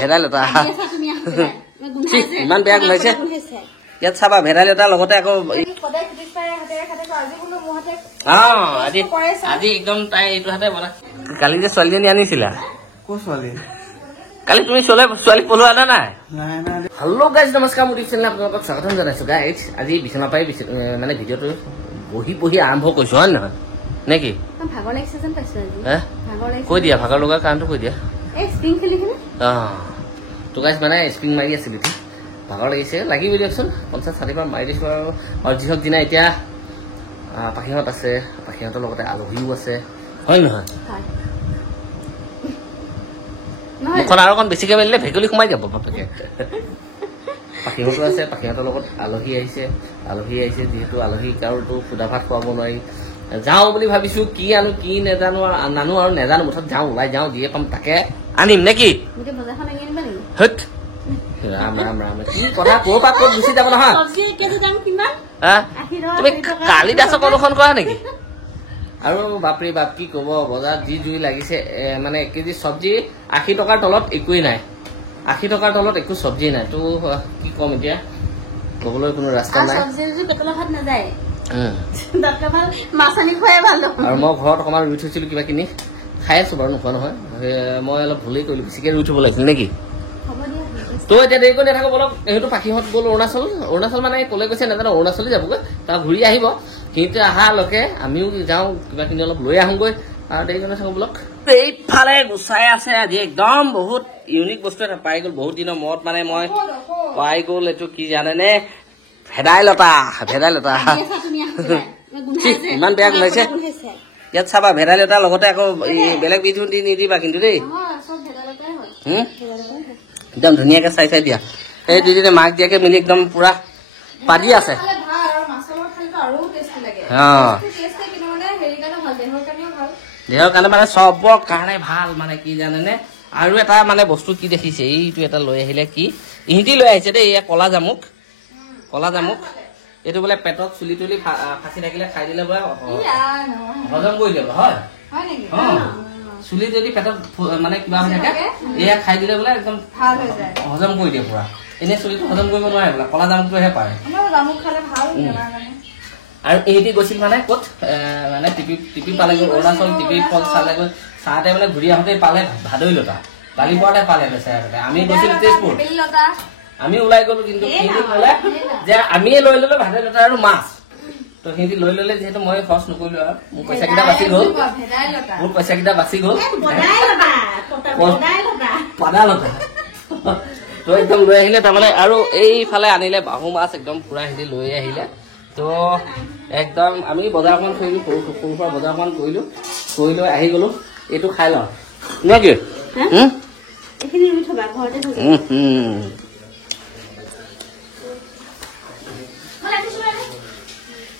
ভেদাইলতা ইমান বেয়া গোন্ধাইছে ইয়াত চাবা ভেদাইলতাৰ লগতে আকৌ আজি একদম তাই এইটো হাতে বনা কালি যে ছোৱালীজনী আনিছিলা কালি তুমি ছোৱালী পলোৱা না নাই হেল্ল' গাইজ নমস্কাৰ মোৰ চেনেল আপোনালোকক স্বাগতম জনাইছো গাইজ আজি বিছনা পাই মানে ভিডিঅ'টো বহি আৰম্ভ কৰিছো হয় নহয় নেকি কৈ দিয়া ভাগৰ লগা কাৰণটো কৈ দিয়া তো গাইজ মানে স্প্ৰিং মাৰি আছিল ভাগৰ লাগিছে লাগিব দিয়কচোন 50-60 বাৰ মাৰি দিছো আৰু যিহক দিনা এতিয়া পাখিহঁত আছে পাখিহঁতৰ লগতে আলহীও আছে হয় নহয় মুখখন আৰু অকণ বেছিকৈ মেলিলে ভেকুলী সোমাই যাব বাপেকে পাখিহঁতো আছে পাখিহঁতৰ লগত আলহী আহিছে যিহেতু আলহীক আৰুতো সুদা ভাত খুৱাব নোৱাৰি যাওঁ বুলি ভাবিছো কি আনো কি নাজানো আৰু নেজানো মুঠত যাওঁ ওলাই যাওঁ যিয়ে পাম তাকে আনিম নেকি ৰাম ৰাম ৰাম কি কথা ক'ৰ পৰা ক'ত গুচি যাব নহয় তুমি কালিদাসক অনুসৰণ কৰা নেকি আৰু বাপৰে বাপ কি ক'ব বজাৰত যি জুই লাগিছে মানে 1 কেজি চব্জি 80 টকাৰ তলত একোৱেই নাই 80 টকাৰ তলত একো চব্জি নাই তো কি ক'ম এতিয়া ক'বলৈ কোনো ৰাস্তা নাই আৰু মই ঘৰত অকণমান ৰুই থৈছিলো কিবা কিনি খাই আছো বাৰু নোখোৱা নহয় মই অলপ ভুলেই কৰিলো বেছিকৈ ৰুই থব লাগিছিল নেকি তো এতিয়া দেৰি কৰি নাথাকো বলক সেইটো পাখিহঁত গ'ল অৰুণাচল মানে ক'লে কৈছে নাজানো অৰুণাচলে যাবগৈ তাৰ ঘূৰি আহিব কিন্তু অহালৈকে আমিও যাওঁ কিবা কিনি অলপ লৈ আহোঁগৈ আৰু দেৰি কৰি নাথাকো বলক এইফালে গুচাই আছে আজি একদম বহুত ইউনিক বস্তু এটা পাই গ'ল বহুত দিনৰ মূৰত মানে মই পাই গ'ল এইটো কি জানেনে ভেদাইলতা ইমান বেয়া গোন্ধাইছে ইয়াত চাবা ভেদাইলতাৰ লগতে আকৌ বেলেগ বিধু দি নিদিবা কিন্তু দেই একদম ধুনীয়াকে চাই দিয়া সেই দুদিনে মাক দিয়াকে মিলি একদম পুৰা পাদি আছে দেহৰ কাৰণে মানে চবৰ কাৰণে ভাল মানে কি জানেনে আৰু এটা মানে বস্তু কি দেখিছে এইটো এটা লৈ আহিলে কি ইহঁতি লৈ আহিছে দেই এয়া কলা জামুক এইটো বোলে পেটত চুলি তুলি ফাঁচি থাকিলে খাই দিলে বোলে হজম কৰি দিব হয় চুলি যদি পেটত মানে কিবা হৈ থাকে এয়া খাই দিলে বোলে একদম হজম কৰি দিয়ে পুৰা এনে চুলিটো হজম কৰিব নোৱাৰে বোলে কলা জামুকটোহে পাৰে আৰু ইহঁতি গৈছিল মানে ক'ত মানে টিপি পালেগৈ অৰুণাচল টিপি ফল চালেগৈ চাহতে মানে ঘূৰি আহোঁতে পালে ভাদৈলতা বালিপৰাতে পালে বেচাৰে আমি গৈছিলো তেজপুৰ আমি ওলাই গলো কিন্তু সিহঁতি ক'লে যে আমিয়ে লৈ ললো ভাদৈলতা আৰু মাছ তো সিহঁতি লৈ ললে যিহেতু মই খৰচ নকৰিলো আৰু মোৰ পইচাকেইটা বাচি গ'ল পাদালতা তো একদম লৈ আহিলে তাৰমানে আৰু এইফালে আনিলে বাহু মাছ একদম পুৰা সিহঁতি লৈ আহিলে তো একদম আমি বজাৰখন কৰিলোঁ সৰু সুৰা বজাৰখন কৰি লৈ আহি গলো এইটো খাই লওঁ নেকি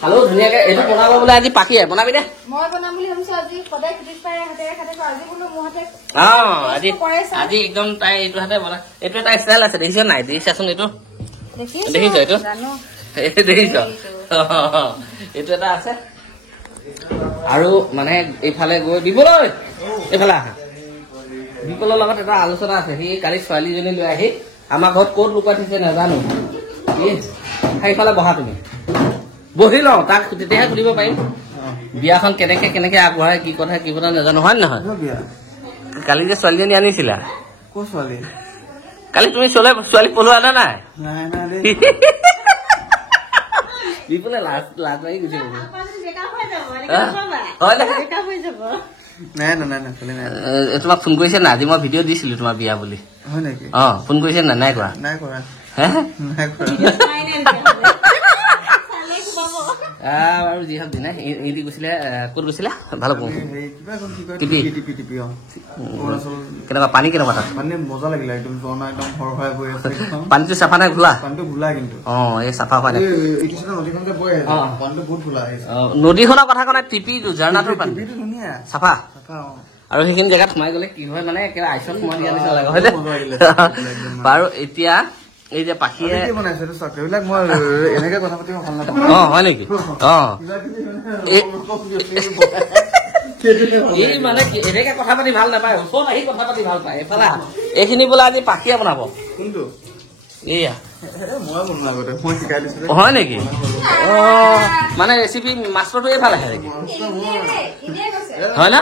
হেল্ল' ধুনীয়াকে এইটো বনাব বোলে আজি পাখিয়ে বনাবি দে আজি একদম তাই এইটো হাতে বনা এইটো এটা ষ্টাইল আছে দেখিছ নাই দেখিছাচোন এইটো দেখিছ এইটো দেখিছ এইটো এটা আছে আৰু মানে এইফালে গৈ বিপুললৈ এইফালে আহা বিপুলৰ লগত এটা আলোচনা আছে সি কালি ছোৱালীজনী লৈ আহি আমাৰ ঘৰত ক'ত লুকুৱাই থৈছে নাজানো সেইফালে বহা তুমি বহি লওঁ তাক তেতিয়াহে সুধিব পাৰিম বিয়াখন কেনেকে আগবঢ়াই কি কথা নাজানো হয় নহয় কালি যে ছোৱালীজনী আনিছিলা কালি তুমি ছোৱালী পলোৱা না নাই বিপুলে লাজ মাৰি গুচি তোমাক ফোন কৰিছে না আজি মই ভিডিঅ' দিছিলো তোমাৰ বিয়া বুলি ফোন কৰিছে না নাই কৰা আৰু যি হওক দিনা ইহঁতি গৈছিলে ক'ত গৈছিলে ভাল কেনেকুৱা পানী কেনেকুৱা তাত মজা লাগিলে পানীটো চাফা নাই ঘোলা কিন্তু এই চাফা হয় নদীখনৰ কথা কোৱা নাই টিপিটো ঝৰ্ণাটোৰ পানী চাফা আৰু সেইখিনি জেগাত সোমাই গ'লে কি হয় মানে একেবাৰে আইচত সোমাই দিয়া নিচিনা লাগে হয় বাৰু এতিয়া এই যে পাখিয়ে হয় নেকি ই মানে এনেকে কথা পাতি ভাল নাপায় ওচৰত আহি কথা পাতি ভাল পায় এইফালে এইখিনি বোলে আজি পাখিয়া বনাব কোনটো এয়া হয় নেকি অ মানে ৰেচিপি মাছটো এইফালে আহে নেকি হয় না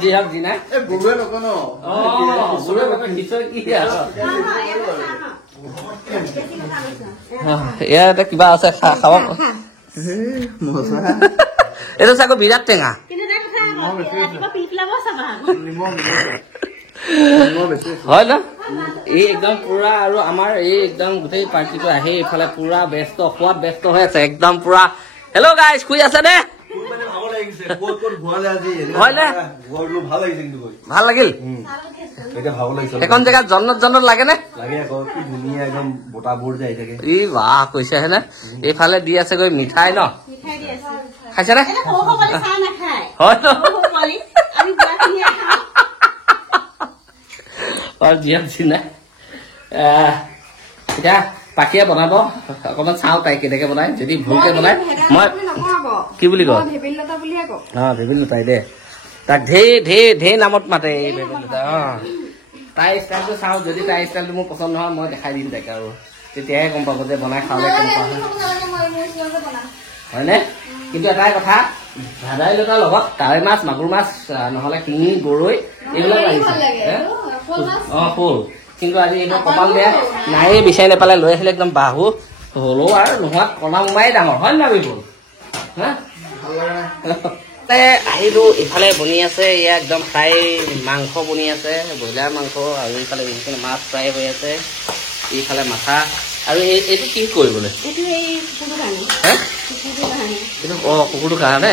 যি হওক যি নাই ইয়াতে কিবা আছে খাব এইটো চাগৈ বিৰাট টেঙা হয় ন এই একদম পুৰা আৰু আমাৰ এই একদম গোটেই পাৰ্টিটো আহি এইফালে পুৰা ব্যস্ত খোৱাত ব্যস্ত হৈ আছে একদম পুৰা হেল্ল' গাইজ শুই আছে নে ভাল লাগিল এখন জেগাত জন্নত লাগে নে ই বাহ কৈছে হে নে এইফালে দি আছে গৈ মিঠাই ন খাইছে নে হয় এতিয়া পাখিয়া বনাব অকমান চাওঁ তাই কেনেকে বনাই যদি ভুলকে বনাই মই কি বুলি কয় ভেবেলিলতাই দে তাক ঢেৰ নামত মাতে এই ভেবেলিলতা তাই ষ্টাইলটো চাওঁ যদি তাই ষ্টাইলটো মোৰ পচন্দ নহয় মই দেখাই দিম তাইক আৰু তেতিয়াহে গম পাব যে বনাই খালে কেনেকুৱা হয়নে কিন্তু এটাই কথা ভেদাইলতাৰ লগত কাৱৈ মাছ মাগুৰ মাছ নহলে শিঙি গৰৈ এইবিলাক লাগিছে শ'ল কিন্তু আজি এইবোৰ কপাল বেয়া নায়ে বিচাৰি নাপালে লৈ আহিলে একদম বাহু হলেও আৰু নোহোৱাত কণা মোমাই ডাঙৰ হয় না বিপুল আহিলো ইফালে বনি আছে এয়া একদম ফ্ৰাই মাংস বনি আছে ব্ৰইলাৰ মাংস আৰু ইফালে বিভিন্ন মাছ ফ্ৰাই হৈ আছে এইফালে মাথা আৰু এইটো কি কৰিবলৈ কুকুৰটোৰ কাৰণে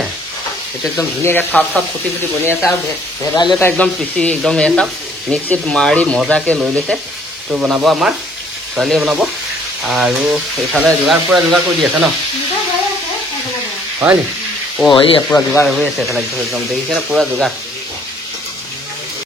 এইটো একদম ধুনীয়াকৈ থপ ফুটি বনি আছে আৰু ভেদাইলতা একদম পিচি একদম এটা মিক্সিত মাৰি মজাকৈ লৈ লৈছে তো বনাব আমাৰ ছোৱালীয়ে বনাব আৰু এইফালে পুৰা যোগাৰ কৰি দি আছে ন হয় নি এই পুৰা যোগাৰ হৈ আছে এইফালে একদম দেখিছে ন পুৰা যোগাৰ